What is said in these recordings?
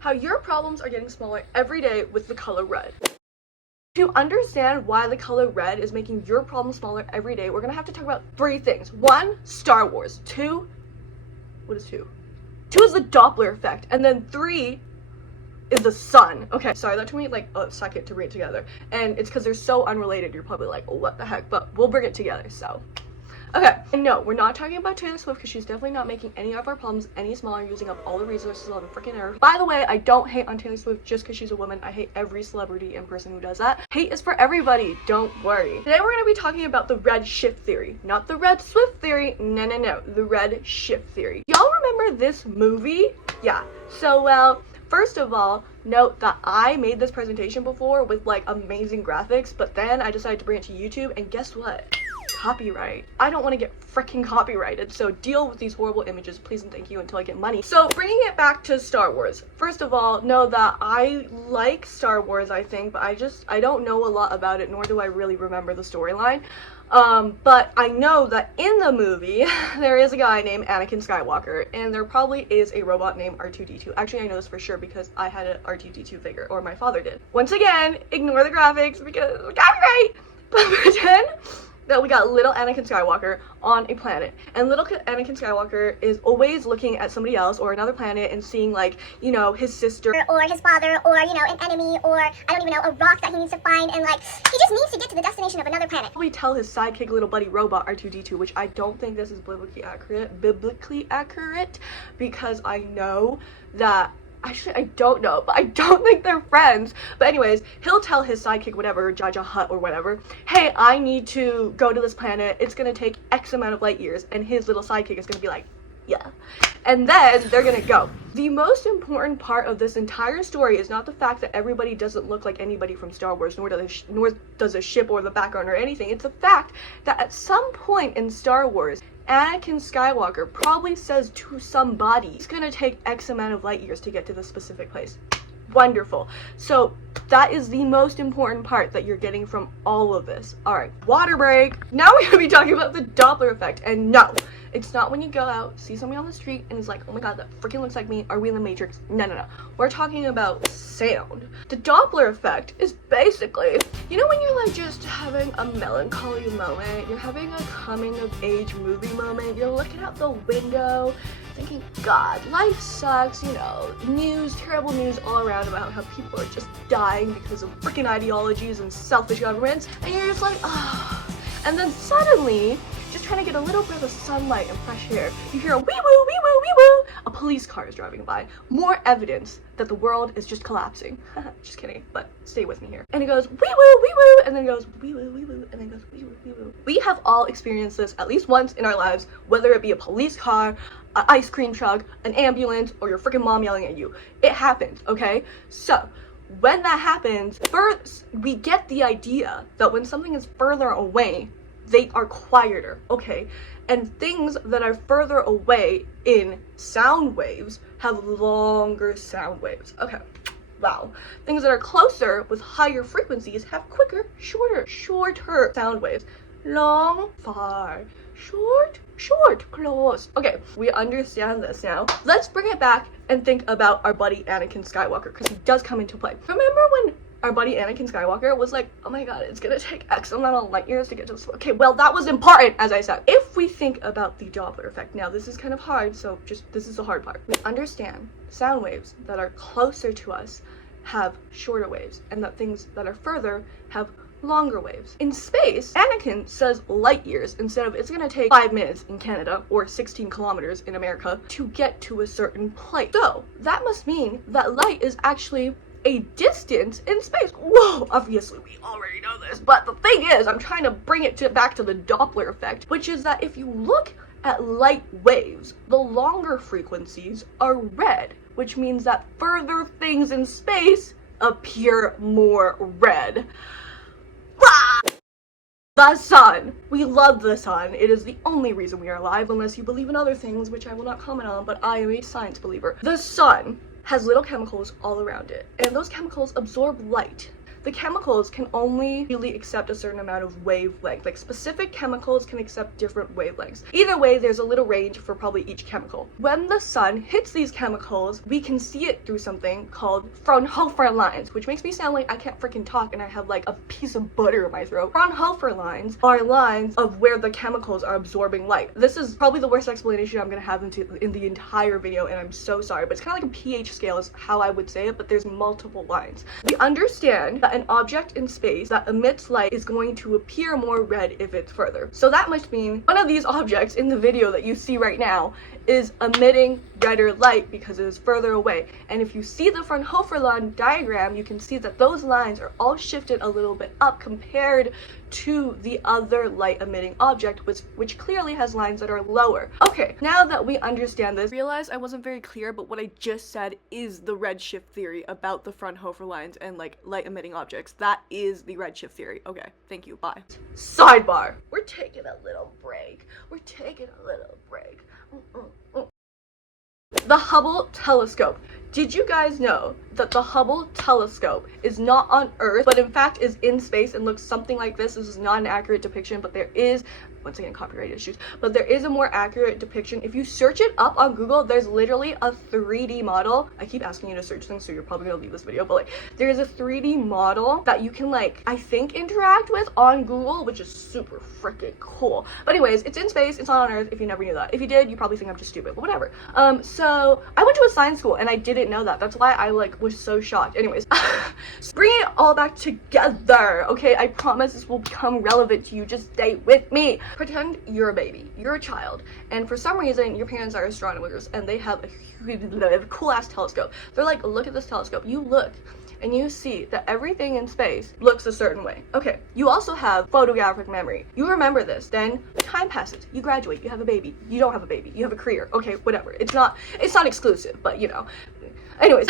how your problems are getting smaller every day with the color red. To understand why the color red is making your problem smaller every day, we're gonna have to talk about 3 things. 1, Star Wars. 2, what is 2? 2 is the Doppler effect, and then 3 is the sun. Okay, sorry, that took me like a second to bring it together, and it's because they're so unrelated. You're probably like, oh, what the heck, but we'll bring it together. So okay, and no, we're not talking about Taylor Swift because she's definitely not making any of our problems any smaller, using up all the resources on the freaking earth. By the way, I don't hate on Taylor Swift just because she's a woman. I hate every celebrity and person who does that. Hate is for everybody, don't worry. Today we're going to be talking about the Redshift theory, not the Red Swift theory. No, the Redshift theory. Y'all remember this movie? Yeah, so well, first of all, note that I made this presentation before with like amazing graphics, but then I decided to bring it to YouTube, and guess what? Copyright. I don't want to get freaking copyrighted, so deal with these horrible images, please and thank you, until I get money. So bringing it back to Star Wars. First of all, know that I like Star Wars, I think, but I don't know a lot about it, nor do I really remember the storyline. But I know that in the movie, there is a guy named Anakin Skywalker, and there probably is a robot named R2-D2. Actually, I know this for sure because I had an R2-D2 figure, or my father did. Once again, ignore the graphics because copyright! But pretend that we got little Anakin Skywalker on a planet, and little Anakin Skywalker is always looking at somebody else or another planet and seeing, like, you know, his sister or his father, or, you know, an enemy, or I don't even know, a rock that he needs to find, and like he just needs to get to the destination of another planet. Probably tell his sidekick little buddy robot R2-D2, which I don't think this is biblically accurate because I know that, actually, I don't know, but I don't think they're friends. But anyways, he'll tell his sidekick, whatever, Jaja Hutt or whatever, hey, I need to go to this planet. It's gonna take X amount of light years. And his little sidekick is gonna be like, yeah. And then they're gonna go. The most important part of this entire story is not the fact that everybody doesn't look like anybody from Star Wars, nor does a ship or the background or anything. It's the fact that at some point in Star Wars, Anakin Skywalker probably says to somebody, it's gonna take X amount of light years to get to this specific place. Wonderful. So that is the most important part that you're getting from all of this. Alright, water break. Now we're gonna be talking about the Doppler effect. And no, it's not when you go out, see somebody on the street, and it's like, oh my god, that freaking looks like me. Are we in the Matrix? No. We're talking about sound. The Doppler effect is basically, you know, when you're like just having a melancholy moment, you're having a coming of age movie moment, you're looking out the window, thinking, God, life sucks, you know, news, terrible news all around about how people are just dying because of freaking ideologies and selfish governments, and you're just like, ah. And then suddenly, just trying to get a little bit of sunlight and fresh air, you hear a wee woo, wee woo, wee woo. A police car is driving by. More evidence that the world is just collapsing. Just kidding, but stay with me here. And it goes wee woo, and then it goes wee woo, and then it goes wee woo, wee woo. We have all experienced this at least once in our lives, whether it be a police car, an ice cream truck, an ambulance, or your freaking mom yelling at you. It happens, okay? So when that happens, first we get the idea that when something is further away, they are quieter, okay? And things that are further away in sound waves have longer sound waves, okay? Wow. Things that are closer with higher frequencies have quicker, shorter sound waves. Long, far, short, close. Okay, we understand this now. Let's bring it back and think about our buddy Anakin Skywalker, because he does come into play. Remember when our buddy Anakin Skywalker was like, oh my god, it's gonna take X amount of light years to get to this. Okay, well, that was important, as I said. If we think about the Doppler effect, now this is kind of hard, so this is the hard part. We understand sound waves that are closer to us have shorter waves, and that things that are further have longer waves. In space, Anakin says light years instead of it's gonna take 5 minutes in Canada or 16 kilometers in America to get to a certain place. So that must mean that light is actually a distance in space. Whoa, obviously we already know this, but the thing is, I'm trying to bring it back to the Doppler effect, which is that if you look at light waves, the longer frequencies are red, which means that further things in space appear more red. The sun. We love the sun. It is the only reason we are alive, unless you believe in other things, which I will not comment on, but I am a science believer. The sun has little chemicals all around it, and those chemicals absorb light. the chemicals can only really accept a certain amount of wavelength. Like specific chemicals can accept different wavelengths. Either way, there's a little range for probably each chemical. When the sun hits these chemicals, we can see it through something called Fraunhofer lines, which makes me sound like I can't freaking talk and I have like a piece of butter in my throat. Fraunhofer lines are lines of where the chemicals are absorbing light. This is probably the worst explanation I'm gonna have in the entire video, and I'm so sorry, but it's kind of like a pH scale is how I would say it, but there's multiple lines. We understand that an object in space that emits light is going to appear more red if it's further. So that must mean one of these objects in the video that you see right now is emitting redder light because it is further away. And if you see the Fraunhofer line diagram, you can see that those lines are all shifted a little bit up compared to the other light emitting object, which clearly has lines that are lower. Okay, now that we understand this, realize I wasn't very clear, but what I just said is the redshift theory about the Fraunhofer lines and like light emitting objects. That is the redshift theory. Okay, thank you, bye. Sidebar. We're taking a little break. The Hubble telescope. Did you guys know that the Hubble telescope is not on Earth, but in fact is in space and looks something like this? This is not an accurate depiction, but there is, once again, copyright issues, but there is a more accurate depiction. If you search it up on Google, there's literally a 3D model. I keep asking you to search things, so you're probably gonna leave this video, but like, there is a 3D model that you can like, I think, interact with on Google, which is super freaking cool. But anyways, it's in space, it's not on Earth, if you never knew that. If you did, you probably think I'm just stupid, but whatever. So I went to a science school and I didn't know that. That's why I like was so shocked. Anyways, so bring it all back together, okay? I promise this will become relevant to you. Just stay with me. Pretend you're a baby, you're a child, and for some reason your parents are astronomers and they have a cool ass telescope. They're like, look at this telescope. You look and you see that everything in space looks a certain way. Okay, you also have photographic memory. You remember this, then time passes, you graduate, you have a baby, you don't have a baby, you have a career, okay, whatever. It's not exclusive, but you know. Anyways,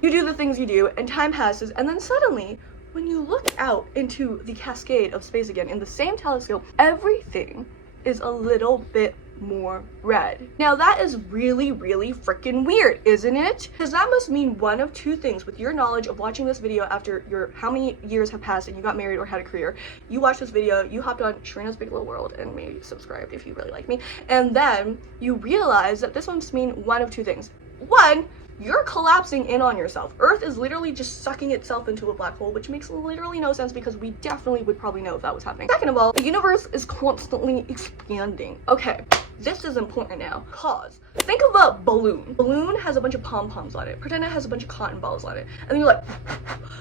you do the things you do and time passes, and then suddenly when you look out into the cascade of space again in the same telescope, everything is a little bit more red. Now that is really freaking weird, isn't it? Because that must mean one of two things. With your knowledge of watching this video after how many years have passed and you got married or had a career, you watched this video, you hopped on Sharina's Big Little World and maybe subscribed if you really like me, and then you realize that this must mean one of two things. One, you're collapsing in on yourself. Earth is literally just sucking itself into a black hole, which makes literally no sense because we definitely would probably know if that was happening. Second of all, the universe is constantly expanding. Okay, this is important now. Pause. Think of a balloon. Balloon has a bunch of pom-poms on it. Pretend it has a bunch of cotton balls on it. And then you're like,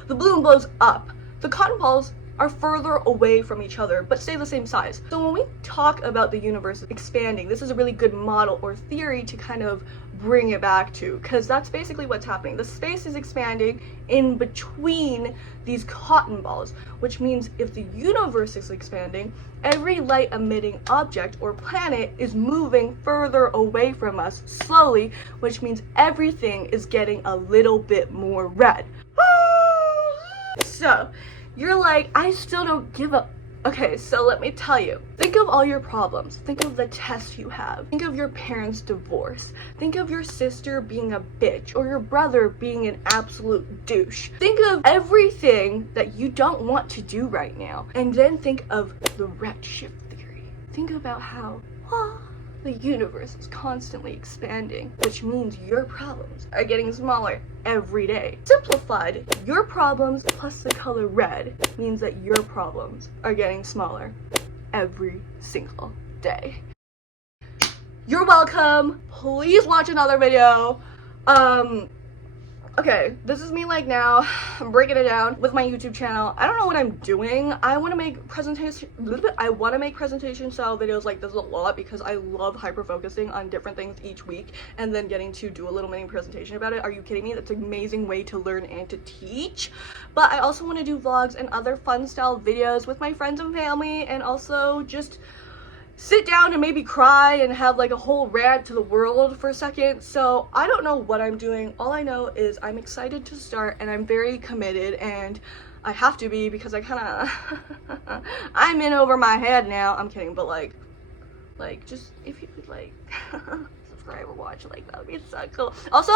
the balloon blows up. The cotton balls are further away from each other, but stay the same size. So when we talk about the universe expanding, this is a really good model or theory to kind of bring it back to, because that's basically what's happening. The space is expanding in between these cotton balls, which means if the universe is expanding, every light emitting object or planet is moving further away from us slowly, which means everything is getting a little bit more red. So you're like, I still don't give up. Okay, so let me tell you. Think of all your problems. Think of the tests you have. Think of your parents' divorce. Think of your sister being a bitch or your brother being an absolute douche. Think of everything that you don't want to do right now. And then think of the redshift theory. Think about how the universe is constantly expanding, which means your problems are getting smaller every day. Simplified, your problems plus the color red means that your problems are getting smaller every single day. You're welcome. Please watch another video. Okay, this is me like now, I'm breaking it down with my YouTube channel. I don't know what I'm doing. I want to make presentation style videos like this a lot because I love hyper-focusing on different things each week and then getting to do a little mini presentation about it. Are you kidding me? That's an amazing way to learn and to teach. But I also want to do vlogs and other fun style videos with my friends and family, and also just sit down and maybe cry and have like a whole rant to the world for a second. So I don't know what I'm doing. All I know is I'm excited to start and I'm very committed, and I have to be because I kind of I'm in over my head now. I'm kidding, but like just if you could like subscribe or watch, like that would be so cool. Also,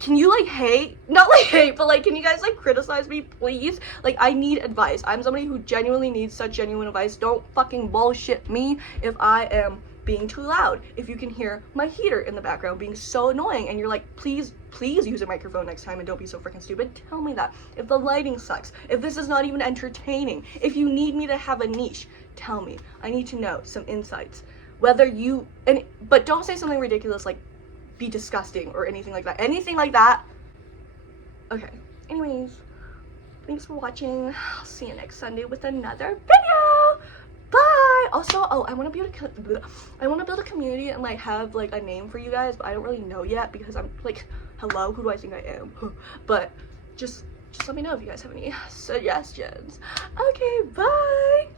can you like hate, not like hate, but like can you guys like criticize me, please? Like I need advice. I'm somebody who genuinely needs such genuine advice. Don't fucking bullshit me if I am being too loud, if you can hear my heater in the background being so annoying and you're like, please use a microphone next time and don't be so freaking stupid. Tell me that. If the lighting sucks, if this is not even entertaining, if you need me to have a niche, tell me. I need to know some insights. Whether you, but don't say something ridiculous like be disgusting or anything like that. Anything like that. Okay. Anyways, thanks for watching. I'll see you next Sunday with another video. Bye. Also, I want to build a community and like have like a name for you guys, but I don't really know yet because I'm like, hello, who do I think I am? But just let me know if you guys have any suggestions. Okay, bye.